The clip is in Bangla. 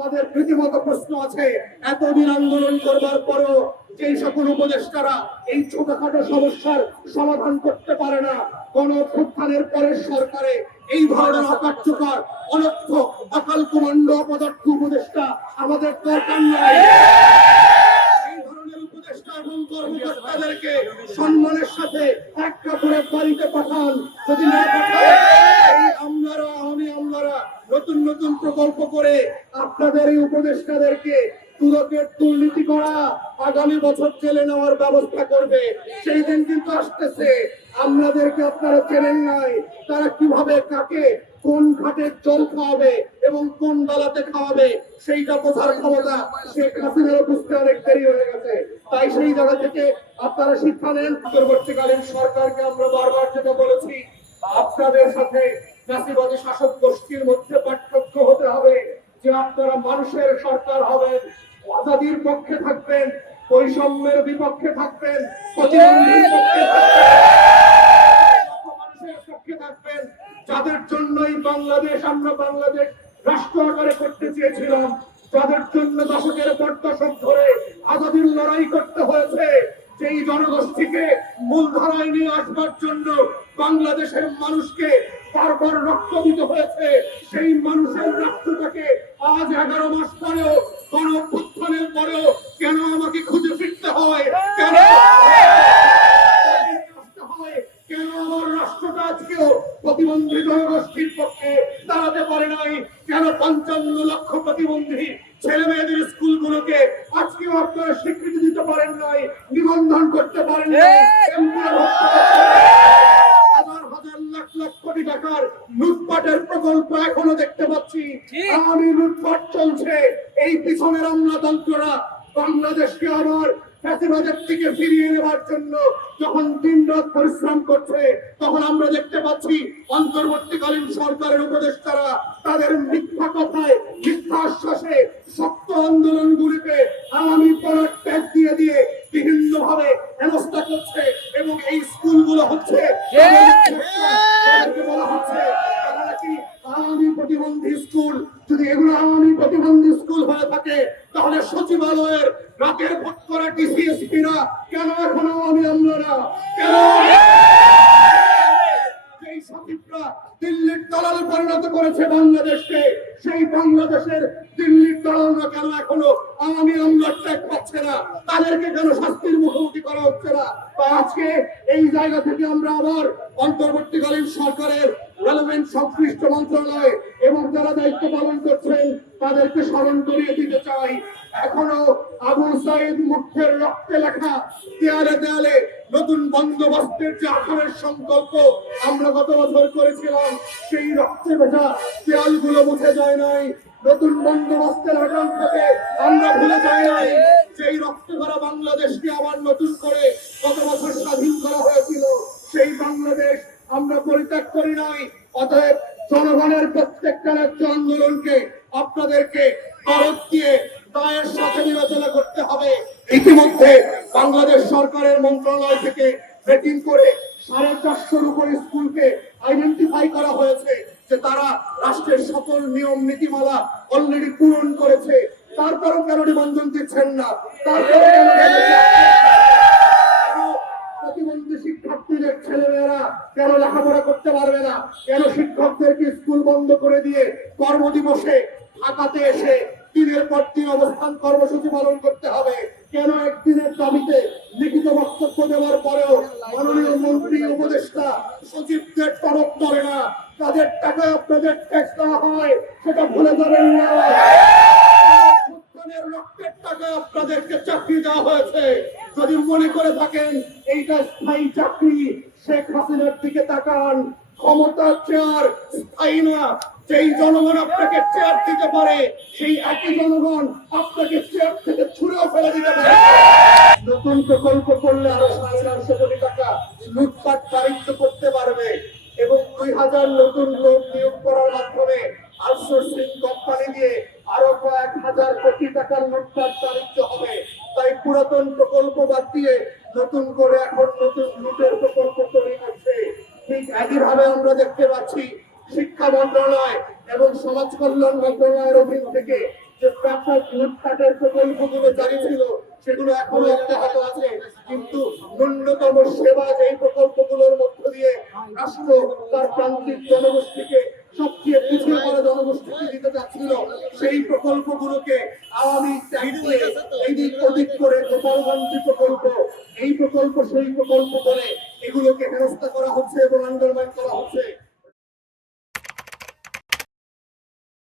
আমাদের রীতিমতো প্রশ্ন আছে, এতদিন আন্দোলন করবার পরেও যে সকল উপদেষ্টারা এই ছোটখাটো সমস্যার সমাধান করতে পারে না কোন অভ্যুত্থানের পরের সরকারে এই ধরনের অকার্যকর অনর্থ অকাল কুমণ্ড অপদার্থ উপদেষ্টা আমাদের দরকার নাই। এই ধরনের উপদেষ্টা এবং কর্মকর্তাদেরকে সম্মানের সাথে এক কাপড়ের বাড়িতে পাঠান যদি না পাঠান এই আমলারা আমি আমলারা নতুন নতুন প্রকল্প করে আপনাদের এই উপদেষ্টাদেরকে তুরকের দুর্নীতি করা আগামী বছর জেলে নেওয়ার ব্যবস্থা করবে। সেই দিন কিন্তু আসতেছে। আমলাদেরকে আপনারা চেনেন নাই, তারা কীভাবে কাকে কোন ঘাটে জল খাওয়াবে এবং কোন বেলাতে খাওয়াবে, সেইটা বোঝার ক্ষমতা শেখ হাসিনারও বুঝতে অনেক দেরি হয়ে গেছে। তাই সেই জায়গা থেকে আপনারা শিক্ষা নেন। পরবর্তীকালীন সরকারকে আমরা বারবার যেটা বলেছি, আপনাদের সাথে জাতিবাদী শাসক গোষ্ঠীর মধ্যে পার্থক্য হতে হবে। যে আপনারা মানুষের সরকার হবেন, আজাদির পক্ষে থাকবেন, বৈষম্যের বিপক্ষে থাকবেন মানুষের যাদের জন্যই বাংলাদেশ আমরা বাংলাদেশ রাষ্ট্র আকারে করতে চেয়েছিলাম, যাদের জন্য দশকের পর দশক ধরে আজাদির লড়াই করতে হয়েছে। সেই জনগোষ্ঠীকে মূলধারায় নিয়ে আসবার জন্য বাংলাদেশের মানুষকে বারবার রক্ত দিতে হয়েছে। সেই মানুষের রক্তটাকে আজ এগারো মাস পরেও গণ পরেও পারে নাই। কেন পঞ্চান্ন লক্ষ প্রতিবন্ধী ছেলে মেয়েদের স্কুলগুলোকে আজকেও আপনারা স্বীকৃতি দিতে পারেন নাই নিবন্ধন করতে পারেন নাই এমপিআর ভুক্ত করতে পারেন নাই। হাজার হাজার লাখ লাখ কোটি টাকার লুটপাটের প্রকল্প এখনও দেখতে পাচ্ছি। আওয়ামী লুটপাট চলছে এই পিছনের আমলাতন্ত্ররা বাংলাদেশকে আবার ফ্যাসিবাদের থেকে ফিরিয়ে নেওয়ার জন্য যখন দিন রাত পরিশ্রম করছে তখন আমরা দেখতে পাচ্ছি অন্তর্বর্তীকালীন সরকারের উপদেষ্টারা তাদের মিথ্যা কথায় মিথ্যা আশ্বাসে শক্ত আন্দোলনগুলিকে আগামী পড়ার ট্যাগ দিয়ে দিয়ে বিভিন্ন ভাবে হেনস্থা করছে এবং এই স্কুলগুলো হচ্ছে বলা হচ্ছে আওয়ামী প্রতিবন্ধী স্কুল যদি এগুলো আওয়ামী প্রতিবন্ধী স্কুল হয়ে থাকে তাহলে সচিবালয়ের রাতের ডিসিএসপিরা কেন এখন আওয়ামী আমলারা কেন? দিল্লির দালালে পরিণত করেছে বাংলাদেশকে, সেই বাংলাদেশের দিল্লির দালালরা কেন এখনও আওয়ামী আমলার ট্যাগ পাচ্ছে না? তাদেরকে কেন শাস্তির মুখোমুখি করা হচ্ছে না? আজকে এই জায়গা থেকে আমরা আবার অন্তর্বর্তীকালীন সরকারের রেলেভেন্ট সংশ্লিষ্ট মন্ত্রণালয় এবং যারা দায়িত্ব পালন করছেন, তাদেরকে স্মরণ করিয়ে দিতে চাই। এখনও আবু সাইদ মুখের রক্তে লেখা দেয়ালে দেয়ালে নতুন বন্দোবস্তের যে আকারের সংকল্প আমরা গত বছর করেছিলাম, সেই রক্তে ভেজা দেয়ালগুলো মুছে যায় নাই। নতুন বন্দোবস্তের আকাঙ্ক্ষাকে আমরা ভুলে যাই নাই। সেই রক্ত ভরা বাংলাদেশকে আবার নতুন করে গত বছর স্বাধীন করা হয়েছিল, সেই বাংলাদেশ আমরা পরিত্যাগ করি নাই। অতএব জনগণের প্রত্যেকটা আন্দোলনকে, আপনাদেরকে ভারত দিয়ে দায়ের সাথে বিবেচনা করতে হবে। ইতিমধ্যে বাংলাদেশ সরকারের মন্ত্রণালয় থেকে রেটিং করে সাড়ে চারশোর উপরে স্কুলকে আইডেন্টিফাই করা হয়েছে যে তারা রাষ্ট্রের সকল নিয়ম, নীতিমালা অলরেডি পূরণ করেছে। তারপরও কেন নিবন্ধন দিচ্ছেন না? তারপরে শিক্ষার্থীদের ছেলেমেয়েরা কেন লেখাপড়া করতে পারবে না? কেন শিক্ষকদেরকে স্কুল বন্ধ করে দিয়ে কর্মদিবসে ঢাকাতে এসে দিনের পর দিন অবস্থান কর্মসূচি পালন করতে হবে। কেন একদিনের দাবিতে লিখিত বক্তব্য দেওয়ার পরেও মাননীয় মন্ত্রী, উপদেষ্টা, সচিবদের তরফ ধরে না। তাদের টাকা আপনাদের ট্যাক্স দেওয়া হয়, সেটা ভুলে যাবেন না। আপনাদেরকে চাকরি দেওয়া হয়েছে। যদি মনে করে থাকেন, এইটা স্থায়ী চাকরি, শেখ হাসিনার দিকে তাকান। ক্ষমতার চেয়ার স্থায়ী না। যেই জনগণ আপনাকে চেয়ার দিতে পারে, সেই একই জনগণ আপনাকে চেয়ার থেকে ছুড়েও ফেলে দিতে পারে। নতুন প্রকল্প করলে আরও সাড়ে চারশো কোটি টাকা লুটপাট বাণিজ্য করতে পারবে এবং দুই হাজার নতুন লোক নিয়োগ করার মাধ্যমে আউটসোর্সিং কোম্পানি দিয়ে আরও কয়েক হাজার কোটি টাকার লুটপাট বাণিজ্য হবে। তাই পুরাতন প্রকল্প বাদ দিয়ে নতুন করে এখন নতুন লুটের প্রকল্প তৈরি করছে। ঠিক একইভাবে আমরা দেখতে পাচ্ছি শিক্ষা মন্ত্রণালয় এবং সমাজ কল্যাণ মন্ত্রণালয়ের অধীন থেকে যে ব্যাপক লুটপাটের প্রকল্পগুলো জারি ছিল, সেগুলো এখনও অব্যাহত আছে। কিন্তু ন্যূনতম সেবা যে প্রকল্পগুলোর মধ্য দিয়ে রাষ্ট্র তার প্রান্তিক জনগোষ্ঠীকে সবচেয়ে পিছিয়ে পড়া জনগোষ্ঠীকে দিতে চাচ্ছিল, সেই প্রকল্পগুলোকে আওয়ামী ওদিক করে প্রকল্প, এই প্রকল্প, সেই প্রকল্প করা